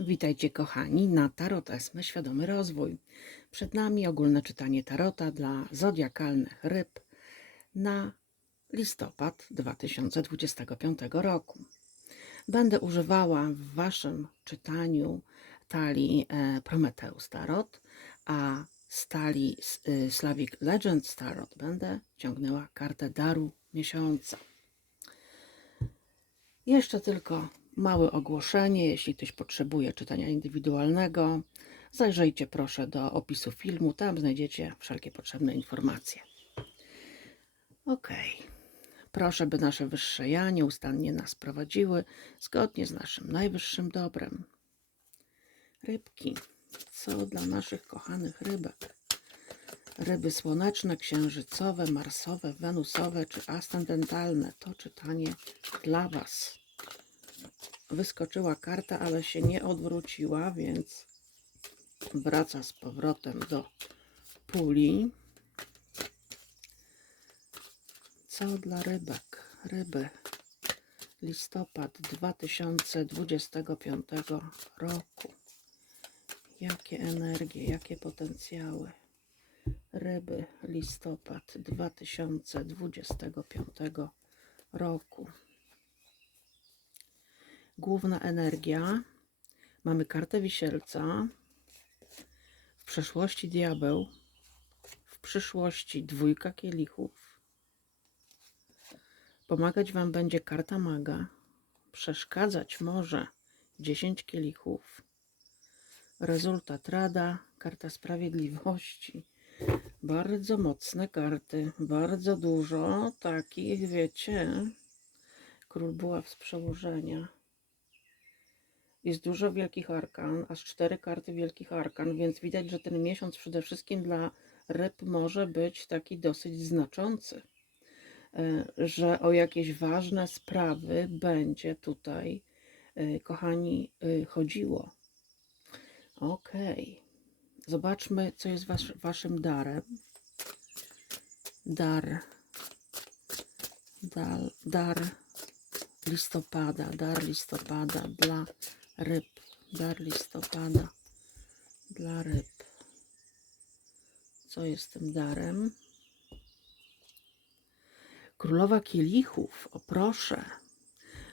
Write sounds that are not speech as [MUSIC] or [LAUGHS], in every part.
Witajcie kochani na Tarot Esme Świadomy Rozwój. Przed nami ogólne czytanie Tarota dla zodiakalnych ryb na listopad 2025 roku. Będę używała w Waszym czytaniu talii e, Prometheus Tarot, a z talii y, Slavic Legends Tarot będę ciągnęła kartę Daru Miesiąca. Jeszcze tylko małe ogłoszenie. Jeśli ktoś potrzebuje czytania indywidualnego, zajrzyjcie proszę do opisu filmu. Tam znajdziecie wszelkie potrzebne informacje. Ok. Proszę, by nasze wyższe ja nieustannie nas prowadziły zgodnie z naszym najwyższym dobrem. Rybki. Co dla naszych kochanych rybek? Ryby słoneczne, księżycowe, marsowe, wenusowe czy ascendentalne. To czytanie dla Was wyskoczyła karta, ale się nie odwróciła, więc wraca z powrotem do puli. Co dla rybek? Ryby. Listopad 2025 roku. Jakie energie, jakie potencjały? Ryby. Listopad 2025 roku główna energia. Mamy kartę wisielca. W przeszłości diabeł. W przyszłości dwójka kielichów. Pomagać Wam będzie karta maga. Przeszkadzać może 10 kielichów. Rezultat rada, karta sprawiedliwości. Bardzo mocne karty, bardzo dużo takich, wiecie. Król buław z przełożenia. Jest dużo wielkich arkan, aż cztery karty wielkich arkan, więc widać, że ten miesiąc przede wszystkim dla ryb może być taki dosyć znaczący. E, Że o jakieś ważne sprawy będzie tutaj, e, kochani, e, chodziło. Okej. Zobaczmy, co jest wasz, waszym darem. Dar. Dar, dar listopada, dar listopada dla ryb, dar listopada dla ryb. Co jest tym darem? Królowa kielichów, o proszę.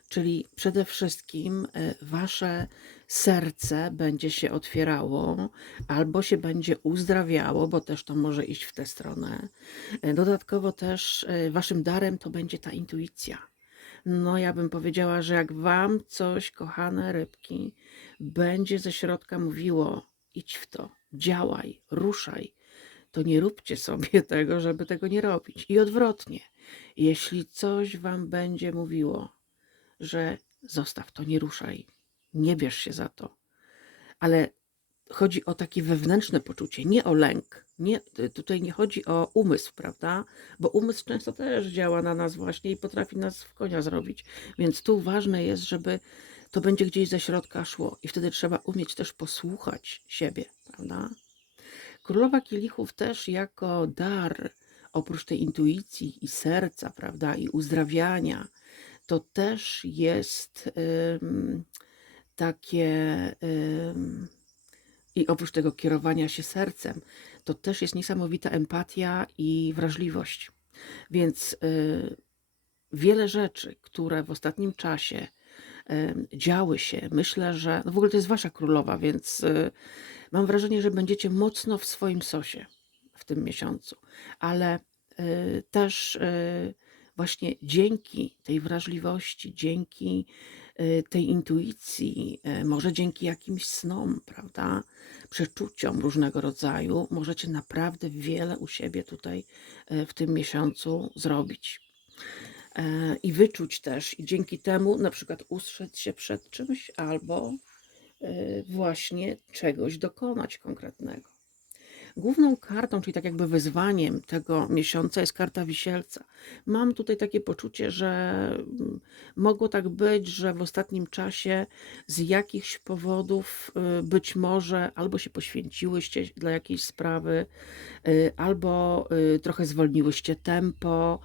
Czyli przede wszystkim e, wasze serce będzie się otwierało albo się będzie uzdrawiało, bo też to może iść w tę stronę. E, Dodatkowo też e, waszym darem to będzie ta intuicja. No, ja bym powiedziała, że jak wam coś, kochane rybki, będzie ze środka mówiło, idź w to, działaj, ruszaj, to nie róbcie sobie [LAUGHS] tego, żeby tego nie robić. I odwrotnie, jeśli coś wam będzie mówiło, że zostaw to, nie ruszaj, nie bierz się za to, ale chodzi o takie wewnętrzne poczucie, nie o lęk. Nie, tutaj nie chodzi o umysł, prawda? Bo umysł często też działa na nas właśnie i potrafi nas w konia zrobić. Więc tu ważne jest, żeby to będzie gdzieś ze środka szło i wtedy trzeba umieć też posłuchać siebie, prawda? Królowa Kielichów też jako dar, oprócz tej intuicji i serca, prawda, i uzdrawiania, to też jest takie, i oprócz tego kierowania się sercem, to też jest niesamowita empatia i wrażliwość. Więc y, wiele rzeczy, które w ostatnim czasie em, działy się, myślę, że no w ogóle to jest wasza królowa, więc y, mam wrażenie, że będziecie mocno w swoim sosie w tym miesiącu, ale y, też właśnie dzięki tej wrażliwości, dzięki tej intuicji, y, może dzięki jakimś snom, prawda, przeczuciom różnego rodzaju, możecie naprawdę wiele u siebie tutaj y, w tym miesiącu zrobić e, i wyczuć też, i dzięki temu na przykład ustrzec się przed czymś albo właśnie czegoś dokonać konkretnego. Główną kartą, czyli tak jakby wyzwaniem tego miesiąca jest karta wisielca. Mam tutaj takie poczucie, że mm, mogło tak być, że w ostatnim czasie z jakichś powodów y, być może albo się poświęciłyście dla jakiejś sprawy, y, albo y, trochę zwolniłyście tempo.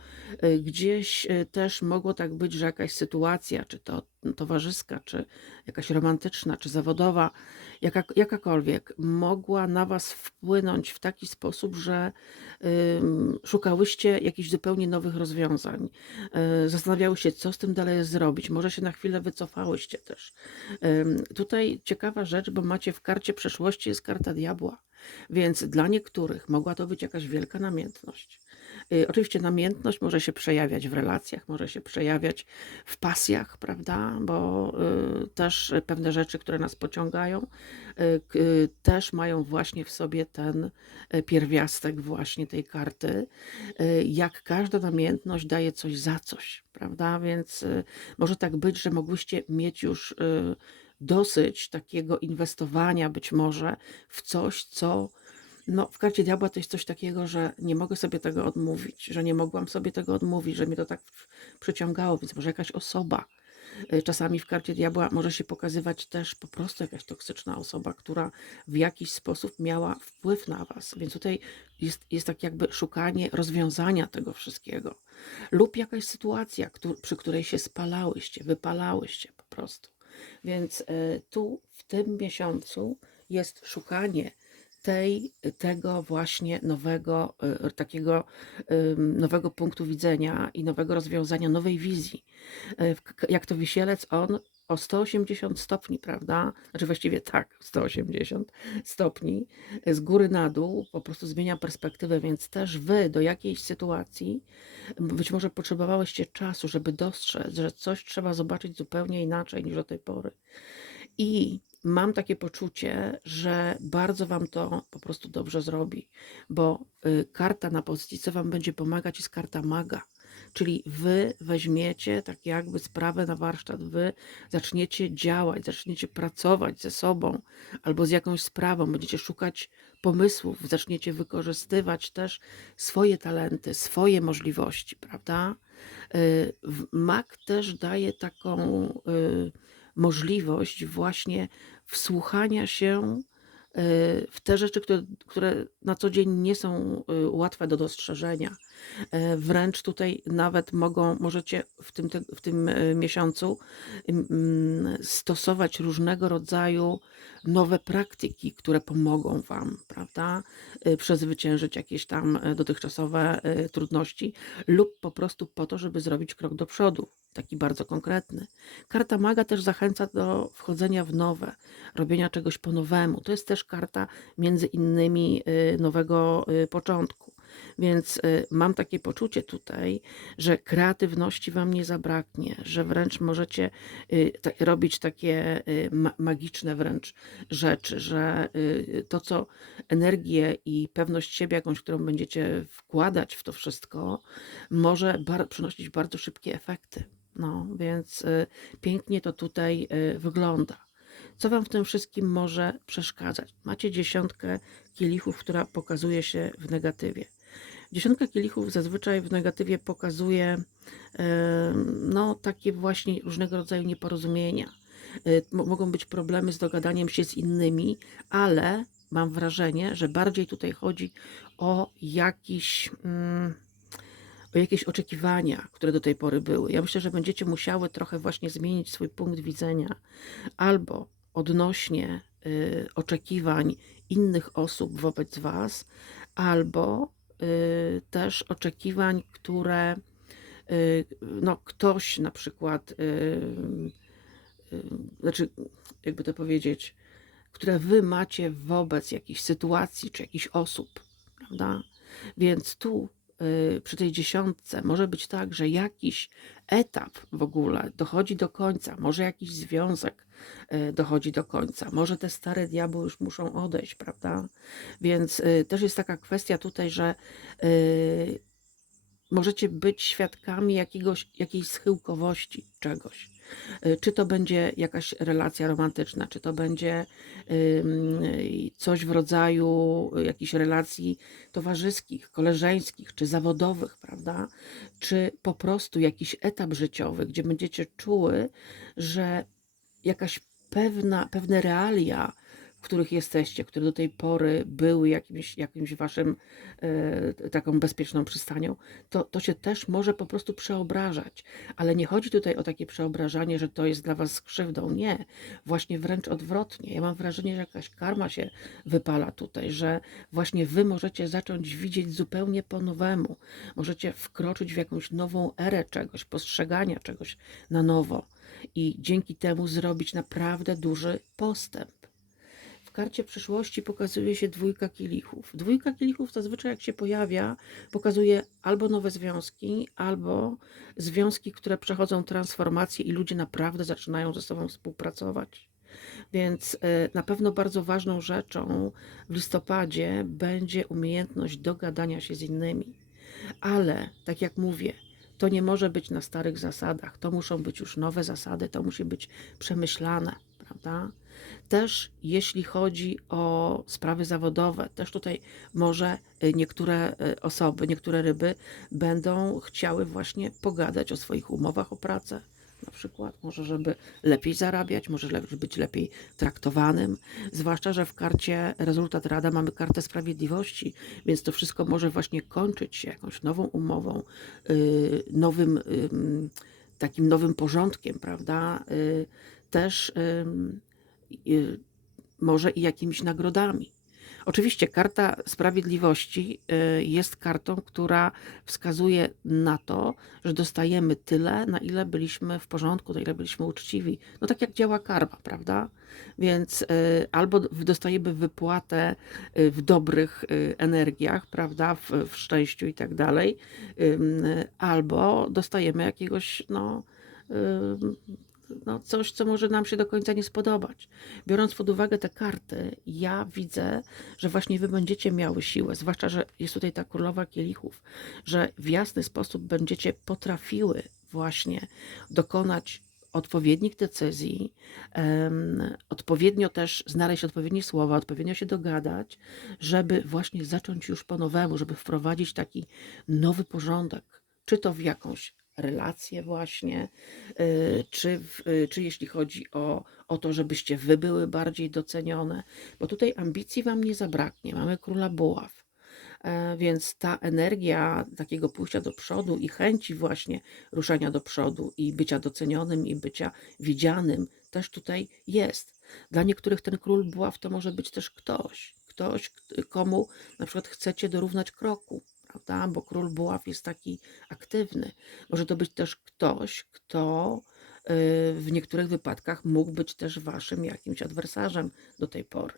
Gdzieś też mogło tak być, że jakaś sytuacja, czy to towarzyska, czy jakaś romantyczna, czy zawodowa, jaka, jakakolwiek, mogła na Was wpłynąć w taki sposób, że ym, szukałyście jakichś zupełnie nowych rozwiązań. Yy, zastanawiałyście, co z tym dalej zrobić. Może się na chwilę wycofałyście też. Ym, tutaj ciekawa rzecz, bo macie w karcie przeszłości jest karta diabła. Więc dla niektórych mogła to być jakaś wielka namiętność. Y, Oczywiście namiętność może się przejawiać w relacjach, może się przejawiać w pasjach, prawda? Bo y, też pewne rzeczy, które nas pociągają, y, też mają właśnie w sobie ten pierwiastek właśnie tej karty. Jak każda namiętność daje coś za coś, prawda? Więc może tak być, że mogłyście mieć już dosyć takiego inwestowania być może w coś, co no, w karcie diabła to jest coś takiego, że nie mogę sobie tego odmówić, że nie mogłam sobie tego odmówić, że mnie to tak przyciągało, więc może jakaś osoba. Y, Czasami w karcie diabła może się pokazywać też po prostu jakaś toksyczna osoba, która w jakiś sposób miała wpływ na was. Więc tutaj jest, jest tak jakby szukanie rozwiązania tego wszystkiego. Lub jakaś sytuacja, któ- przy której się spalałyście, wypalałyście po prostu. Więc y, tu w tym miesiącu jest szukanie tej, tego właśnie nowego, y, takiego nowego punktu widzenia i nowego rozwiązania, nowej wizji. K- Jak to wisielec, on o 180 stopni, prawda? Znaczy właściwie tak, 180 stopni z góry na dół po prostu zmienia perspektywę, więc też wy do jakiejś sytuacji być może potrzebowałyście czasu, żeby dostrzec, że coś trzeba zobaczyć zupełnie inaczej niż do tej pory. I mam takie poczucie, że bardzo Wam to po prostu dobrze zrobi, bo y, karta na pozycji, Wam będzie pomagać, jest karta maga. Czyli wy weźmiecie tak jakby sprawę na warsztat, wy zaczniecie działać, zaczniecie pracować ze sobą albo z jakąś sprawą, będziecie szukać pomysłów, zaczniecie wykorzystywać też swoje talenty, swoje możliwości, prawda? Y, Mag też daje taką y, możliwość właśnie wsłuchania się y, w te rzeczy, które, które na co dzień nie są y, łatwe do dostrzeżenia. E, Wręcz tutaj nawet mogą, możecie w tym, w tym e, miesiącu stosować różnego rodzaju nowe praktyki, które pomogą Wam, prawda? E, Przezwyciężyć jakieś tam e, dotychczasowe e, trudności, lub po prostu po to, żeby zrobić krok do przodu, taki bardzo konkretny. Karta maga też zachęca do wchodzenia w nowe, robienia czegoś po nowemu. To jest też karta między innymi e, nowego e, początku. Więc y, mam takie poczucie tutaj, że kreatywności Wam nie zabraknie, że wręcz możecie y, robić takie y, ma, magiczne wręcz rzeczy, że y, to, co energię i pewność siebie, jakąś, którą będziecie wkładać w to wszystko, może przynosić bardzo szybkie efekty. No, więc y, pięknie to tutaj y, wygląda. Co Wam w tym wszystkim może przeszkadzać? Macie dziesiątkę kielichów, która pokazuje się w negatywie. Dziesiątka kielichów zazwyczaj w negatywie pokazuje em, no, takie właśnie różnego rodzaju nieporozumienia. Y, mo- Mogą być problemy z dogadaniem się z innymi, ale mam wrażenie, że bardziej tutaj chodzi o jakiś. Mm, jakieś oczekiwania, które do tej pory były. Ja myślę, że będziecie musiały trochę właśnie zmienić swój punkt widzenia albo odnośnie y, oczekiwań innych osób wobec Was, albo y, też oczekiwań, które y, no, ktoś na przykład, y, y, znaczy, jakby to powiedzieć, które Wy macie wobec jakichś sytuacji czy jakichś osób, prawda? Więc tu przy tej dziesiątce może być tak, że jakiś etap w ogóle dochodzi do końca, może jakiś związek y, dochodzi do końca, może te stare diabły już muszą odejść, prawda? Więc y, też jest taka kwestia tutaj, że y, możecie być świadkami jakiegoś, jakiejś schyłkowości czegoś. Y, Czy to będzie jakaś relacja romantyczna, czy to będzie coś w rodzaju jakichś relacji towarzyskich, koleżeńskich, czy zawodowych, prawda? Czy po prostu jakiś etap życiowy, gdzie będziecie czuły, że jakaś pewna, pewne realia w których jesteście, które do tej pory były jakimś, jakimś waszym e, taką bezpieczną przystanią, to, to się też może po prostu przeobrażać. Ale nie chodzi tutaj o takie przeobrażanie, że to jest dla was krzywdą. Nie, właśnie wręcz odwrotnie. Ja mam wrażenie, że jakaś karma się wypala tutaj, że właśnie wy możecie zacząć widzieć zupełnie po nowemu. Możecie wkroczyć w jakąś nową erę czegoś, postrzegania czegoś na nowo i dzięki temu zrobić naprawdę duży postęp. W karcie przyszłości pokazuje się dwójka kielichów. Dwójka kielichów zazwyczaj jak się pojawia, pokazuje albo nowe związki, albo związki, które przechodzą transformację i ludzie naprawdę zaczynają ze sobą współpracować. Więc e, na pewno bardzo ważną rzeczą w listopadzie będzie umiejętność dogadania się z innymi. Ale, tak jak mówię, to nie może być na starych zasadach. To muszą być już nowe zasady, to musi być przemyślane, prawda? Też jeśli chodzi o sprawy zawodowe, też tutaj może y, niektóre y, osoby, niektóre ryby będą chciały właśnie pogadać o swoich umowach o pracę. Na przykład, może żeby lepiej zarabiać, może żeby być lepiej traktowanym. Zwłaszcza, że w karcie rezultat rada mamy kartę sprawiedliwości, więc to wszystko może właśnie kończyć się jakąś nową umową, yy, nowym takim nowym porządkiem, prawda? Też Y, może i jakimiś nagrodami. Oczywiście karta sprawiedliwości y, jest kartą, która wskazuje na to, że dostajemy tyle, na ile byliśmy w porządku, na ile byliśmy uczciwi. No tak jak działa karma, prawda? Więc y, albo dostajemy wypłatę w dobrych energiach, prawda, w, w szczęściu i tak dalej, albo dostajemy jakiegoś, no, no, coś, co może nam się do końca nie spodobać. Biorąc pod uwagę te karty, ja widzę, że właśnie wy będziecie miały siłę, zwłaszcza, że jest tutaj ta królowa kielichów, że w jasny sposób będziecie potrafiły właśnie dokonać odpowiednich decyzji, um, odpowiednio też znaleźć odpowiednie słowa, odpowiednio się dogadać, żeby właśnie zacząć już po nowemu, żeby wprowadzić taki nowy porządek, czy to w jakąś relacje właśnie, y, czy, y, czy jeśli chodzi o, o to, żebyście wy były bardziej docenione, bo tutaj ambicji wam nie zabraknie. Mamy króla buław. E, więc ta energia takiego pójścia do przodu i chęci właśnie ruszania do przodu i bycia docenionym i bycia widzianym też tutaj jest. Dla niektórych ten król buław to może być też ktoś, ktoś, komu na przykład chcecie dorównać kroku prawda? Bo król buław jest taki aktywny. Może to być też ktoś, kto y, w niektórych wypadkach mógł być też waszym jakimś adwersarzem do tej pory.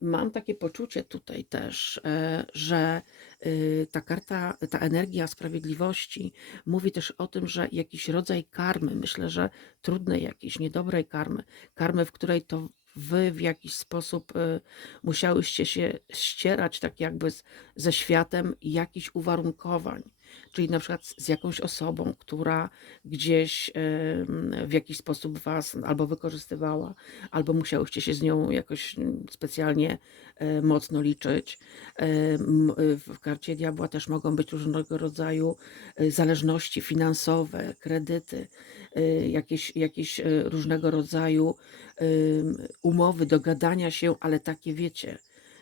Mam takie poczucie tutaj też, e, że y, ta karta, ta energia sprawiedliwości mówi też o tym, że jakiś rodzaj karmy, myślę, że trudnej jakiejś, niedobrej karmy, karmy, w której to wy w jakiś sposób y, musiałyście się ścierać tak jakby z, ze światem jakichś uwarunkowań, czyli na przykład z jakąś osobą, która gdzieś w jakiś sposób was albo wykorzystywała, albo musiałyście się z nią jakoś mm, specjalnie e, mocno liczyć. W karcie diabła też mogą być różnego rodzaju e, zależności finansowe, kredyty, e, jakieś, jakieś różnego rodzaju umowy, dogadania się, ale takie wiecie,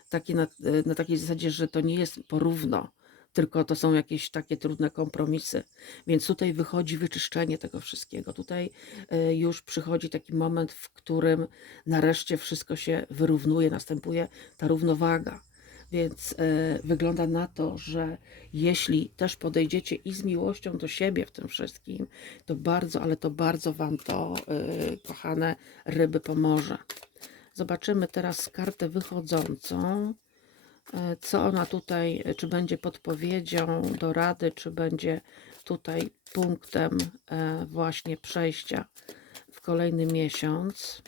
takie na, na takiej zasadzie, że to nie jest porówno tylko to są jakieś takie trudne kompromisy. Więc tutaj wychodzi wyczyszczenie tego wszystkiego. Tutaj e, już przychodzi taki moment, w którym nareszcie wszystko się wyrównuje, następuje ta równowaga. Więc e, wygląda na to, że jeśli też podejdziecie i z miłością do siebie w tym wszystkim, to bardzo, ale to bardzo Wam to, e, kochane ryby, pomoże. Zobaczymy teraz kartę wychodzącą. E, co ona tutaj, e, czy będzie podpowiedzią do rady, czy będzie tutaj punktem e, właśnie przejścia w kolejny miesiąc.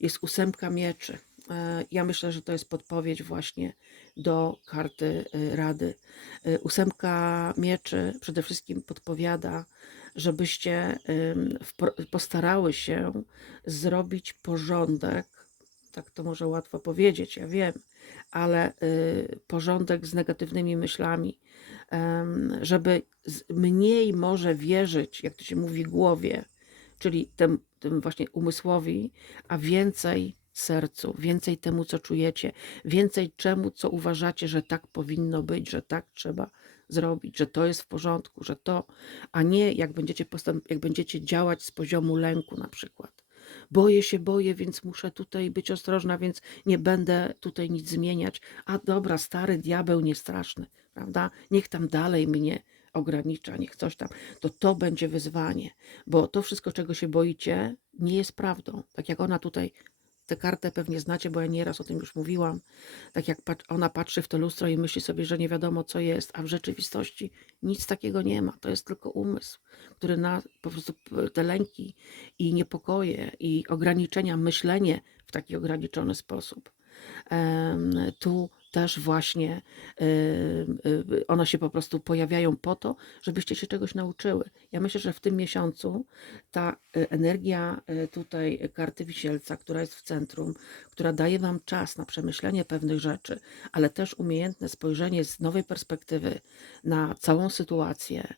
Jest ósemka mieczy. Ja myślę, że to jest podpowiedź właśnie do karty rady. Ósemka mieczy przede wszystkim podpowiada, żebyście postarały się zrobić porządek, tak to może łatwo powiedzieć, ja wiem, ale y, porządek z negatywnymi myślami, żeby mniej może wierzyć, jak to się mówi, głowie, czyli tym, tym właśnie umysłowi, a więcej sercu, więcej temu, co czujecie, więcej czemu, co uważacie, że tak powinno być, że tak trzeba zrobić, że to jest w porządku, że to, a nie jak będziecie, postęp, jak będziecie działać z poziomu lęku na przykład. Boję się, boję, więc muszę tutaj być ostrożna, więc nie będę tutaj nic zmieniać. A dobra, stary diabeł niestraszny, prawda? Niech tam dalej mnie ogranicza, niech coś tam. To to będzie wyzwanie, bo to wszystko, czego się boicie, nie jest prawdą. Tak jak ona tutaj, tę kartę pewnie znacie, bo ja nieraz o tym już mówiłam. Tak jak ona patrzy w to lustro i myśli sobie, że nie wiadomo co jest, a w rzeczywistości nic takiego nie ma. To jest tylko umysł, który na po prostu te lęki i niepokoje i ograniczenia, myślenie w taki ograniczony sposób. Tu też właśnie em, y, one się po prostu pojawiają po to, żebyście się czegoś nauczyły. Ja myślę, że w tym miesiącu ta y, energia y, tutaj karty wisielca, która jest w centrum, która daje Wam czas na przemyślenie pewnych rzeczy, ale też umiejętne spojrzenie z nowej perspektywy na całą sytuację,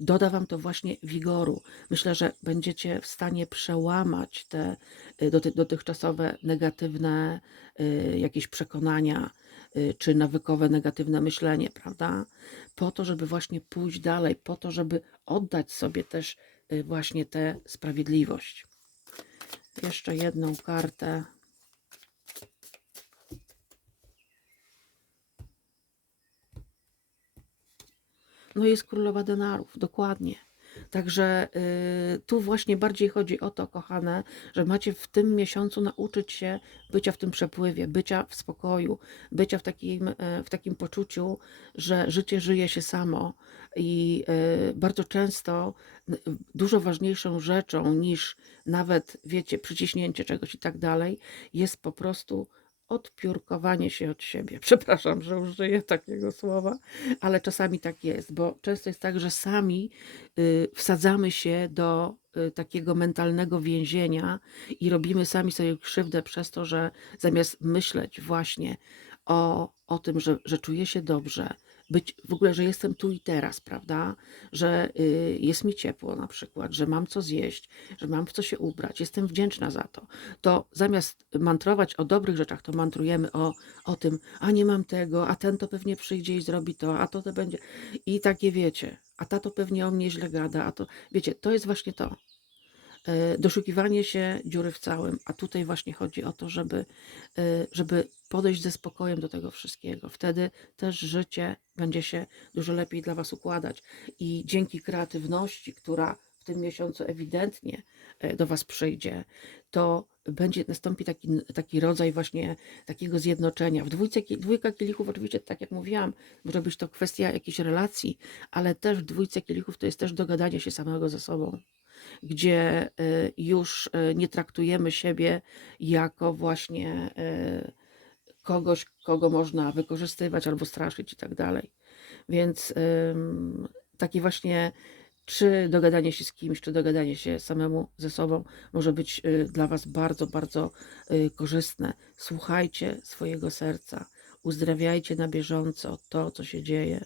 doda Wam to właśnie wigoru. Myślę, że będziecie w stanie przełamać te y, doty, dotychczasowe negatywne y, jakieś przekonania, y, czy nawykowe negatywne myślenie, prawda? Po to, żeby właśnie pójść dalej, po to, żeby oddać sobie też właśnie tę sprawiedliwość. Jeszcze jedną kartę. No jest królowa denarów, dokładnie. Także y, tu właśnie bardziej chodzi o to, kochane, że macie w tym miesiącu nauczyć się bycia w tym przepływie, bycia w spokoju, bycia w takim, y, w takim poczuciu, że życie żyje się samo i y, bardzo często dużo ważniejszą rzeczą niż nawet, wiecie, przyciśnięcie czegoś i tak dalej, jest po prostu odpiórkowanie się od siebie. [LAUGHS] Przepraszam, że użyję takiego słowa, ale czasami tak jest, bo często jest tak, że sami y, wsadzamy się do y, takiego mentalnego więzienia i robimy sami sobie krzywdę przez to, że zamiast myśleć właśnie o, o tym, że, że czuję się dobrze, być w ogóle, że jestem tu i teraz, prawda? Że y, jest mi ciepło na przykład, że mam co zjeść, że mam w co się ubrać, jestem wdzięczna za to. To zamiast mantrować o dobrych rzeczach, to mantrujemy o, o tym, a nie mam tego, a ten to pewnie przyjdzie i zrobi to, a to to będzie. I takie wiecie, a ta to pewnie o mnie źle gada, a to wiecie, to jest właśnie to. E, Doszukiwanie się dziury w całym, a tutaj właśnie chodzi o to, żeby, e, żeby podejść ze spokojem do tego wszystkiego. Wtedy też życie będzie się dużo lepiej dla Was układać. I dzięki kreatywności, która w tym miesiącu ewidentnie e, do Was przyjdzie, to będzie nastąpi taki, taki rodzaj właśnie takiego zjednoczenia. W dwójce, dwójka kielichów, oczywiście, tak jak mówiłam, może być to kwestia jakiejś relacji, ale też w dwójce kielichów to jest też dogadanie się samego ze sobą, gdzie y, już y, nie traktujemy siebie jako właśnie y, kogoś, kogo można wykorzystywać albo straszyć i tak dalej. Więc takie właśnie, czy dogadanie się z kimś, czy dogadanie się samemu ze sobą może być dla Was bardzo, bardzo korzystne. Słuchajcie swojego serca, uzdrawiajcie na bieżąco to, co się dzieje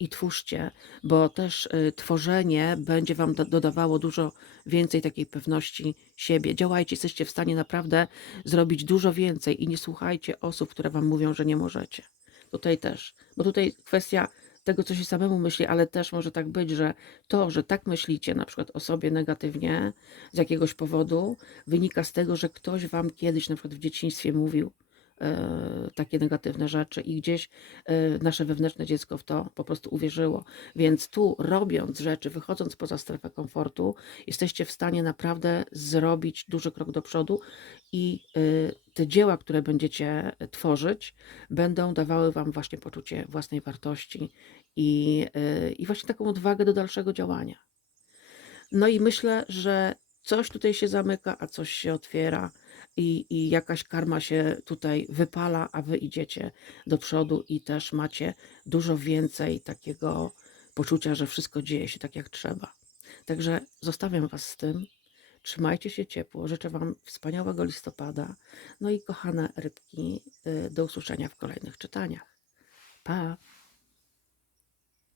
i twórzcie, bo też y, tworzenie będzie Wam do, dodawało dużo więcej takiej pewności siebie. Działajcie, jesteście w stanie naprawdę zrobić dużo więcej i nie słuchajcie osób, które Wam mówią, że nie możecie. Tutaj też, bo tutaj kwestia tego, co się samemu myśli, ale też może tak być, że to, że tak myślicie na przykład o sobie negatywnie z jakiegoś powodu, wynika z tego, że ktoś Wam kiedyś na przykład w dzieciństwie mówił, e, takie negatywne rzeczy i gdzieś e, nasze wewnętrzne dziecko w to po prostu uwierzyło. Więc tu robiąc rzeczy, wychodząc poza strefę komfortu, jesteście w stanie naprawdę zrobić duży krok do przodu i y, te dzieła, które będziecie tworzyć, będą dawały Wam właśnie poczucie własnej wartości i, i właśnie taką odwagę do dalszego działania. No i myślę, że coś tutaj się zamyka, a coś się otwiera i, i jakaś karma się tutaj wypala, a wy idziecie do przodu i też macie dużo więcej takiego poczucia, że wszystko dzieje się tak jak trzeba. Także zostawiam Was z tym. Trzymajcie się ciepło. Życzę Wam wspaniałego listopada. No i kochane rybki, y, do usłyszenia w kolejnych czytaniach. Pa!